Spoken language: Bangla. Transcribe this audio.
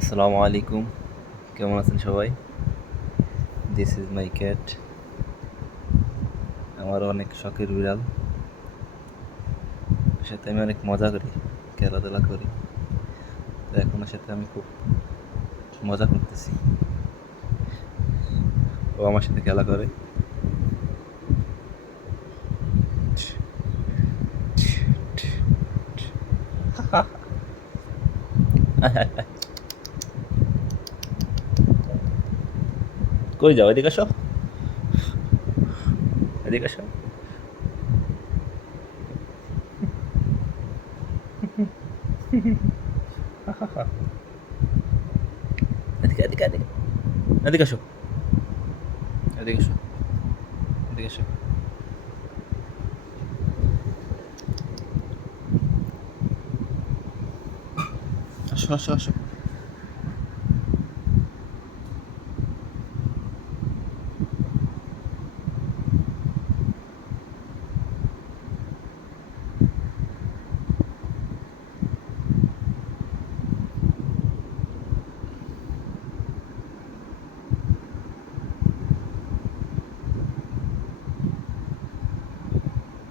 আসসালামু আলাইকুম। কেমন আছেন সবাই? This is my cat. আমার অনেক শখের বিড়াল। ওর সাথে আমি অনেক মজা করি, খেলাধুলা করি। তো এখন ওর সাথে আমি খুব মজা করতেছি। ও আমার সাথে খেলা করে। কই যাও? এদিকে আসো, এদিকে আসো। এদিকে এদিকে এদিকে এদিকে আসো, এদিকে আসো, এদিকে আসো। আসো আসো আসো।